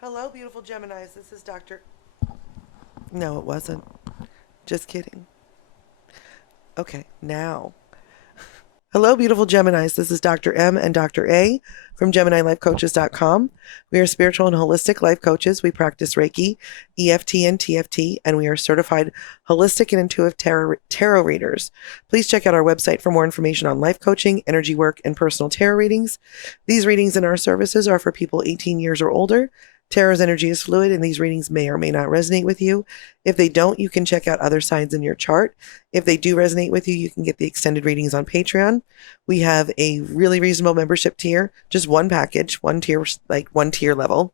Hello, beautiful Geminis. This is Dr. No, it wasn't. Just kidding. Okay, now. Hello, beautiful Geminis. This is Dr. M and Dr. A from GeminiLifeCoaches.com. We are spiritual and holistic life coaches. We practice Reiki, EFT, and TFT, and we are certified holistic and intuitive tarot readers. Please check out our website for more information on life coaching, energy work, and personal tarot readings. These readings and our services are for people 18 years or older. Tarot's energy is fluid, and these readings may or may not resonate with you. If they don't, you can check out other signs in your chart. If they do resonate with you, you can get the extended readings on Patreon. We have a really reasonable membership tier, just one package, one tier, like one tier level.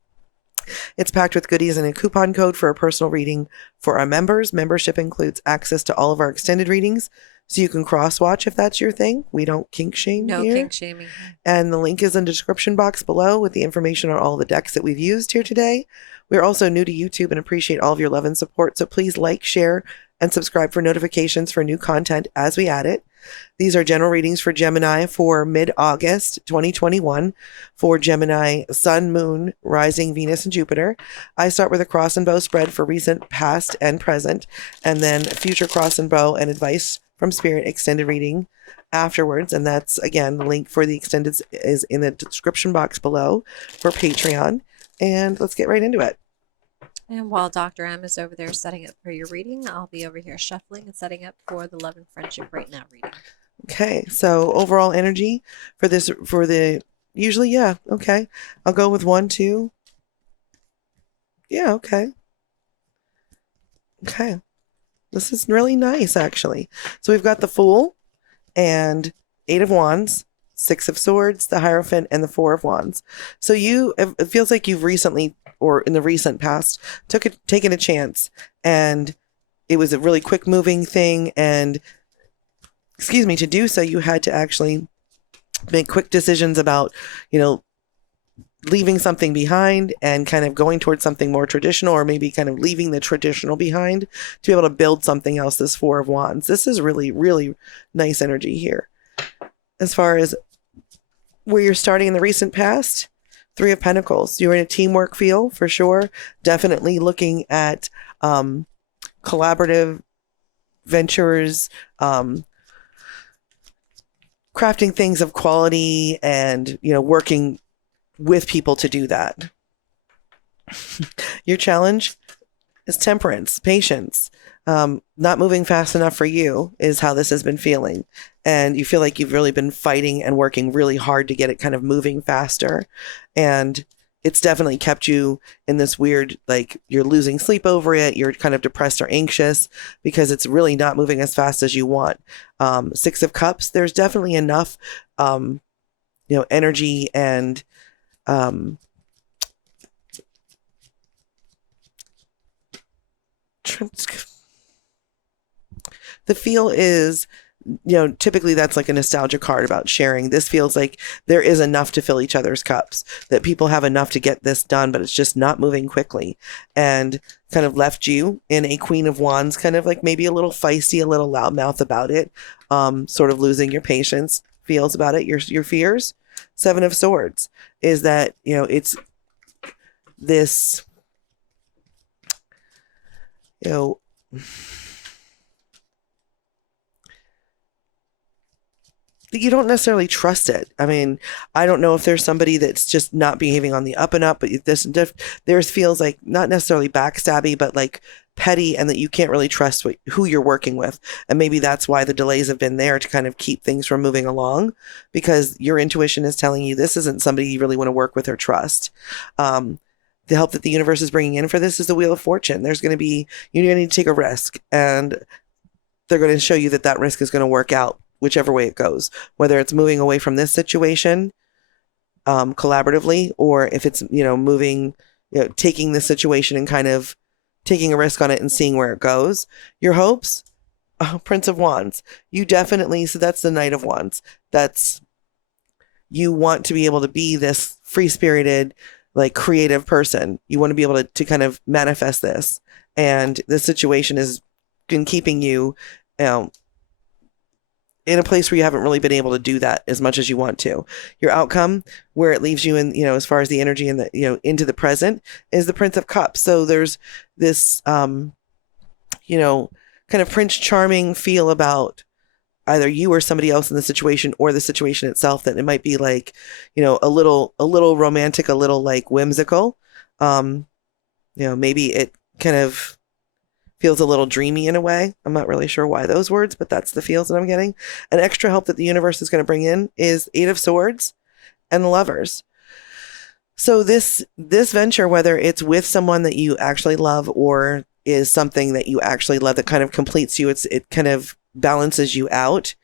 It's packed with goodies and a coupon code for a personal reading for our members. Membership includes access to all of our extended readings, so you can cross-watch if that's your thing. We don't kink shame No here. kink shaming. And the link is in the description box below with the information on all the decks that we've used here today. We're also new to YouTube and appreciate all of your love and support, so please like, share, and subscribe for notifications for new content as we add it. These are general readings for Gemini for mid-August 2021 for Gemini, Sun, Moon, Rising, Venus, and Jupiter. I start with a cross and bow spread for recent, past, and present, and then future cross and bow and advice from Spirit extended reading afterwards. And that's, again, the link for the extended is in the description box below for Patreon. And let's get right into it. And while Dr. M is over there setting up for your reading, I'll be over here shuffling and setting up for the Love and Friendship Right Now reading. Okay, so overall energy for this, for the, usually, yeah, okay. I'll go with 1, 2. Yeah, okay. Okay. This is really nice, actually. So we've got the Fool and 8 of Wands, 6 of Swords, the Hierophant, and the 4 of Wands. So it feels like you've recently, or in the recent past, taken a chance, and it was a really quick moving thing, and to do so, you had to actually make quick decisions about, leaving something behind and kind of going towards something more traditional, or maybe kind of leaving the traditional behind to be able to build something else. This 4 of Wands. This is really, really nice energy here. As far as where you're starting in the recent past, 3 of Pentacles. You're in a teamwork feel for sure. Definitely looking at collaborative ventures, crafting things of quality, and working with people to do that. Your challenge is temperance, patience. Not moving fast enough for you is how this has been feeling. And you feel like you've really been fighting and working really hard to get it kind of moving faster. And it's definitely kept you in this weird, like, you're losing sleep over it. You're kind of depressed or anxious because it's really not moving as fast as you want. 6 of Cups, there's definitely enough, energy and the feel is, typically that's like a nostalgia card about sharing. This feels like there is enough to fill each other's cups, that people have enough to get this done, but it's just not moving quickly, and kind of left you in a Queen of Wands, kind of like maybe a little feisty, a little loudmouth about it, sort of losing your patience feels about it, your fears. 7 of Swords is that, it's this, you don't necessarily trust it. I mean, I don't know if there's somebody that's just not behaving on the up and up, but theirs feels like not necessarily backstabby, but like petty, and that you can't really trust who you're working with. And maybe that's why the delays have been there, to kind of keep things from moving along, because your intuition is telling you this isn't somebody you really want to work with or trust. The help that the universe is bringing in for this is the Wheel of Fortune. You're going to need to take a risk, and they're going to show you that risk is going to work out whichever way it goes, whether it's moving away from this situation collaboratively, or if it's, moving, taking this situation and kind of taking a risk on it and seeing where it goes. Your hopes, Prince of Wands. You definitely, so that's the Knight of Wands. That's, you want to be able to be this free-spirited, like, creative person. You want to be able to kind of manifest this. And the situation has been keeping you, in a place where you haven't really been able to do that as much as you want to. Your outcome, where it leaves you in, as far as the energy and the, into the present, is the Prince of Cups. So there's this, kind of Prince Charming feel about either you or somebody else in the situation or the situation itself, that it might be like, a little romantic, a little like whimsical. Maybe it kind of feels a little dreamy in a way. I'm not really sure why those words, but that's the feels that I'm getting. An extra help that the universe is going to bring in is Eight of Swords and the Lovers. So this venture, whether it's with someone that you actually love or is something that you actually love that kind of completes you, it kind of balances you out,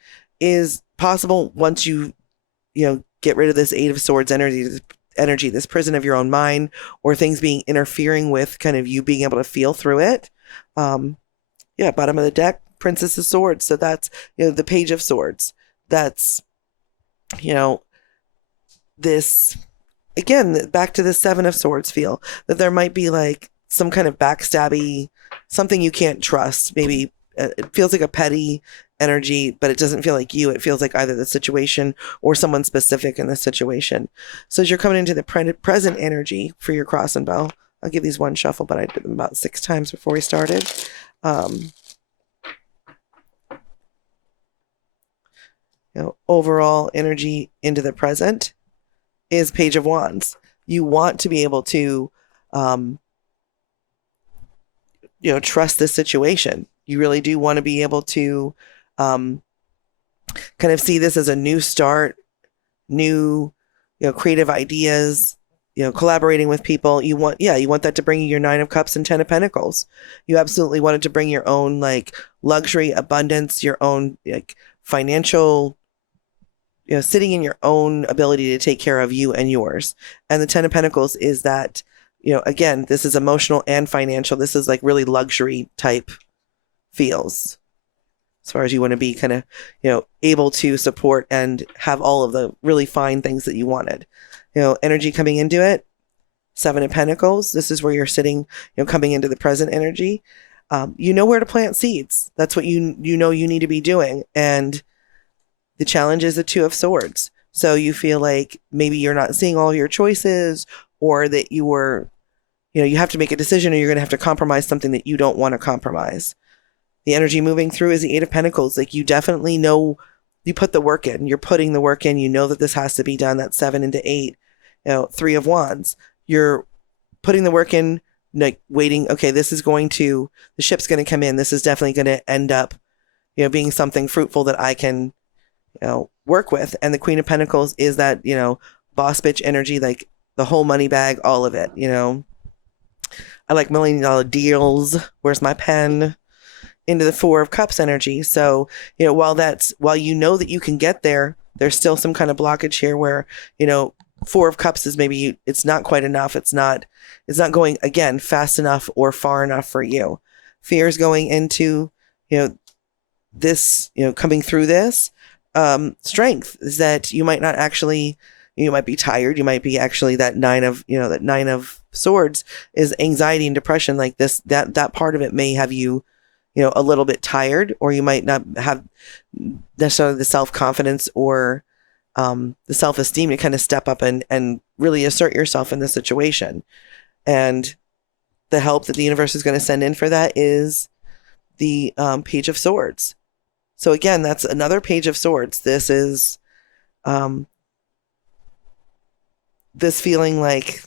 is possible once you get rid of this Eight of Swords energy, this prison of your own mind, or things being interfering with kind of you being able to feel through it. Bottom of the deck, Princess of Swords. So that's, the Page of Swords. That's, this, again, back to the Seven of Swords feel, that there might be like some kind of backstabby, something you can't trust. Maybe it feels like a petty energy, but it doesn't feel like you. It feels like either the situation or someone specific in the situation. So as you're coming into the present energy for your cross and bow, I'll give these one shuffle, but I did them about 6 times before we started. Overall energy into the present is Page of Wands. You want to be able to, trust this situation. You really do want to be able to kind of see this as a new start, new, creative ideas, collaborating with people. You want that to bring you your 9 of Cups and 10 of Pentacles. You absolutely want it to bring your own like luxury, abundance, your own like financial, sitting in your own ability to take care of you and yours. And the 10 of Pentacles is that, again, this is emotional and financial. This is like really luxury type feels, as far as you want to be kind of, able to support and have all of the really fine things that you wanted. Energy coming into it, 7 of Pentacles. This is where you're sitting, coming into the present energy. Where to plant seeds. That's what you need to be doing. And the challenge is the 2 of Swords. So you feel like maybe you're not seeing all of your choices, or that you were, you have to make a decision, or you're going to have to compromise something that you don't want to compromise. The energy moving through is the 8 of Pentacles. Like, you definitely know, you put the work in. You're putting the work in. You know that this has to be done. That's 7 into 8. 3 of Wands. You're putting the work in, like waiting. Okay, the ship's going to come in. This is definitely going to end up, being something fruitful that I can, work with. And the Queen of Pentacles is that, boss bitch energy, like the whole money bag, all of it. I like $1 million deals. Where's my pen? Into the 4 of Cups energy. So, while that you can get there, there's still some kind of blockage here where, 4 of Cups is maybe it's not quite enough. It's not going, again, fast enough or far enough for you. Fear is going into, this, coming through this. Strength is that you might not actually, you might be tired. You might be actually that 9 of Swords is anxiety and depression. Like this, that part of it may have you, a little bit tired, or you might not have necessarily the self-confidence or the self-esteem to kind of step up and really assert yourself in the situation. And the help that the universe is going to send in for that is the Page of Swords. So again, that's another Page of Swords. This is this feeling like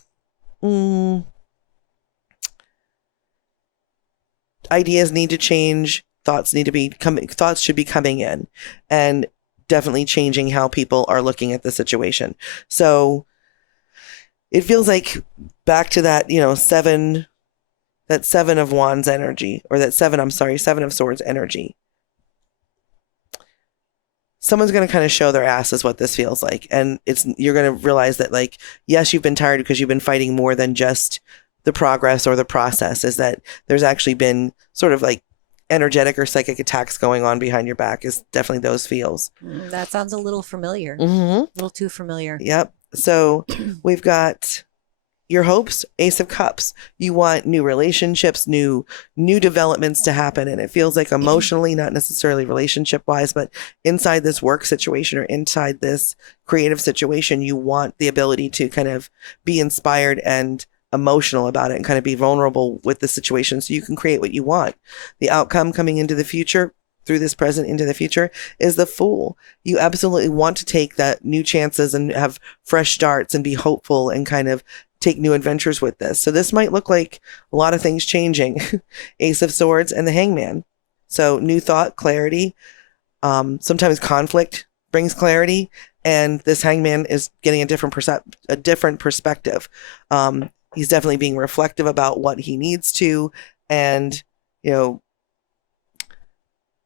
ideas need to change, thoughts should be coming in, and definitely changing how people are looking at the situation. So it feels like back to that, 7 of Wands energy, or that 7 of Swords energy. Someone's going to kind of show their ass is what this feels like. And you're going to realize that, like, yes, you've been tired because you've been fighting more than just the progress or the process, is that there's actually been sort of like energetic or psychic attacks going on behind your back, is definitely those feels. That sounds a little familiar. Mm-hmm. A little too familiar. Yep. So we've got your hopes, Ace of Cups. You want new relationships, new developments to happen. And it feels like emotionally, not necessarily relationship wise, but inside this work situation or inside this creative situation, you want the ability to kind of be inspired and emotional about it and kind of be vulnerable with the situation so you can create what you want. The outcome coming into the future through this present into the future is the Fool. You absolutely want to take that new chances and have fresh starts and be hopeful and kind of take new adventures with this. So this might look like a lot of things changing. Ace of Swords and the Hangman. So new thought, clarity. Sometimes conflict brings clarity, and this Hangman is getting a different perspective. He's definitely being reflective about what he needs to, and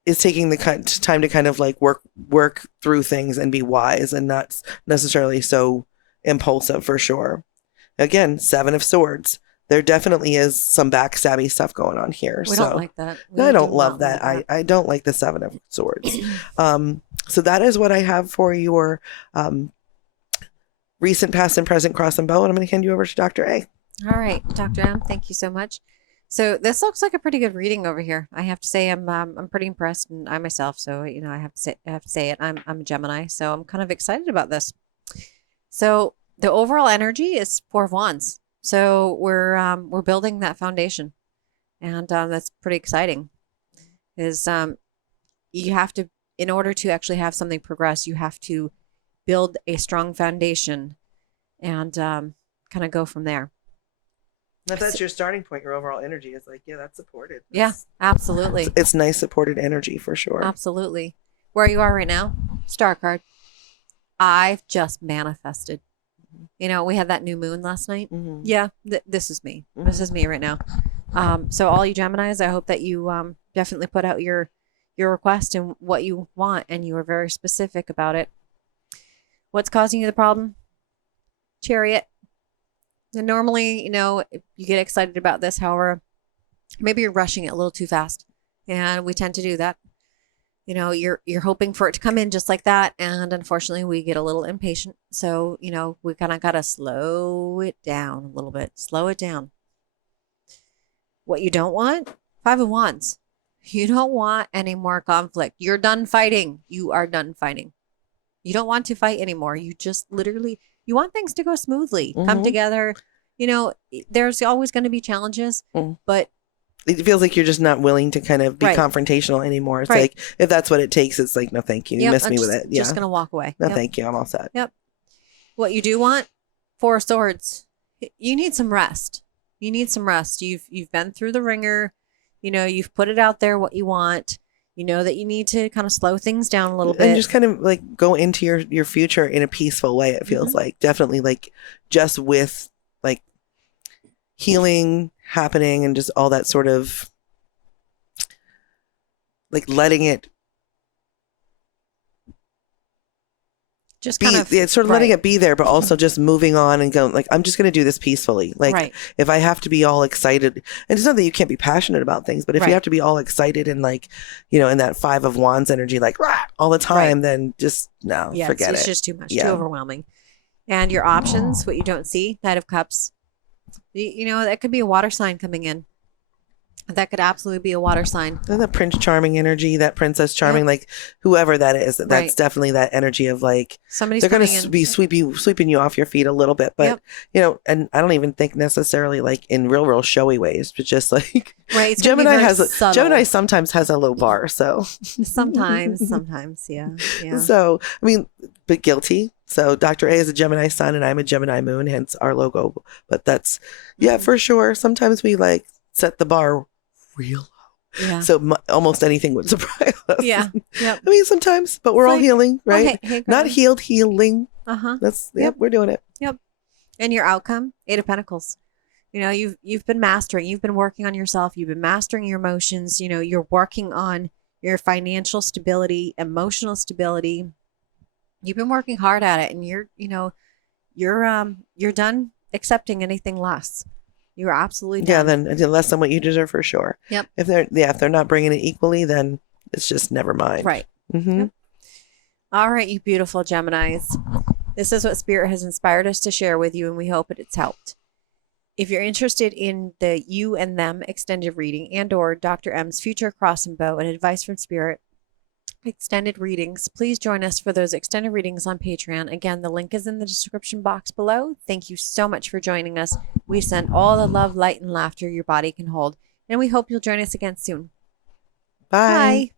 is taking the time to kind of like work through things and be wise and not necessarily so impulsive, for sure. Again, Seven of Swords. There definitely is some backstabby stuff going on here. We don't like that. I don't love that. I don't like the Seven of Swords. So that is what I have for your recent, past, and present cross and bow. And I'm going to hand you over to Dr. A. All right, Dr. M, thank you so much. So this looks like a pretty good reading over here. I have to say I'm pretty impressed, and I myself. So I have to say it. I'm a Gemini, so I'm kind of excited about this. So the overall energy is Four of Wands. So we're building that foundation, and that's pretty exciting. You have to, in order to actually have something progress, you have to build a strong foundation, and kind of go from there. If that's your starting point, your overall energy is like, yeah, that's supported. Yeah, absolutely. It's nice supported energy for sure. Absolutely. Where you are right now, Star card. I've just manifested. We had that new moon last night. Mm-hmm. Yeah, this is me. Mm-hmm. This is me right now. So all you Geminis, I hope that you definitely put out your request and what you want, and you are very specific about it. What's causing you the problem? Chariot. And normally, you get excited about this. However, maybe you're rushing it a little too fast, and we tend to do that. You're hoping for it to come in just like that, and unfortunately, we get a little impatient. So, we kind of got to slow it down a little bit. Slow it down. What you don't want? Five of Wands. You don't want any more conflict. You're done fighting. You are done fighting. You don't want to fight anymore. You just literally... You want things to go smoothly, come together. There's always going to be challenges, but it feels like you're just not willing to kind of be confrontational anymore. It's like, if that's what it takes, it's like, no, thank you. You missed me with it. Yeah. Just going to walk away. No, thank you. I'm all set. Yep. What you do want? Four of Swords. You need some rest. You've been through the ringer. You've put it out there what you want. You know that you need to kind of slow things down a little bit. And just kind of like go into your future in a peaceful way, it feels like. Definitely like just with like healing happening and just all that sort of like letting it just be, kind of sort of letting it be there, but also just moving on and going like, I'm just going to do this peacefully. Like if I have to be all excited, and it's not that you can't be passionate about things, but if you have to be all excited and like, in that Five of Wands energy, like rah, all the time, then just forget it. It's just too much, too overwhelming. And your options, what you don't see, Knight of Cups, that could be a water sign coming in. That could absolutely be a water sign. And that Prince Charming energy, that Princess Charming, like whoever that is, that's definitely that energy of like, somebody's they're going to be sweeping you off your feet a little bit. But, and I don't even think necessarily like in real showy ways, but just like Gemini sometimes has a low bar. So sometimes, yeah. So, I mean, but guilty. So Dr. A is a Gemini sun and I'm a Gemini moon, hence our logo. But that's, for sure. Sometimes we like set the bar real low. Yeah. So almost anything would surprise us. Yeah. Yep. I mean, sometimes, but we're all healing, right? Hey, not healed, healing. That's we're doing it. Yep. And your outcome, Eight of Pentacles. You've been mastering, you've been working on yourself, you've been mastering your emotions, you're working on your financial stability, emotional stability. You've been working hard at it, and you're done accepting anything less. You're absolutely done. Yeah, then less than what you deserve for sure. Yep. If they're not bringing it equally, then it's just never mind. Right. Mm-hmm. Yep. All right, you beautiful Geminis. This is what Spirit has inspired us to share with you, and we hope it's helped. If you're interested in the You and Them extended reading and or Dr. M's Future Cross and Bow and Advice from Spirit extended readings, please join us for those extended readings on Patreon. Again, the link is in the description box below. Thank you so much for joining us. We send all the love, light, and laughter your body can hold, and we hope you'll join us again soon. Bye. Bye.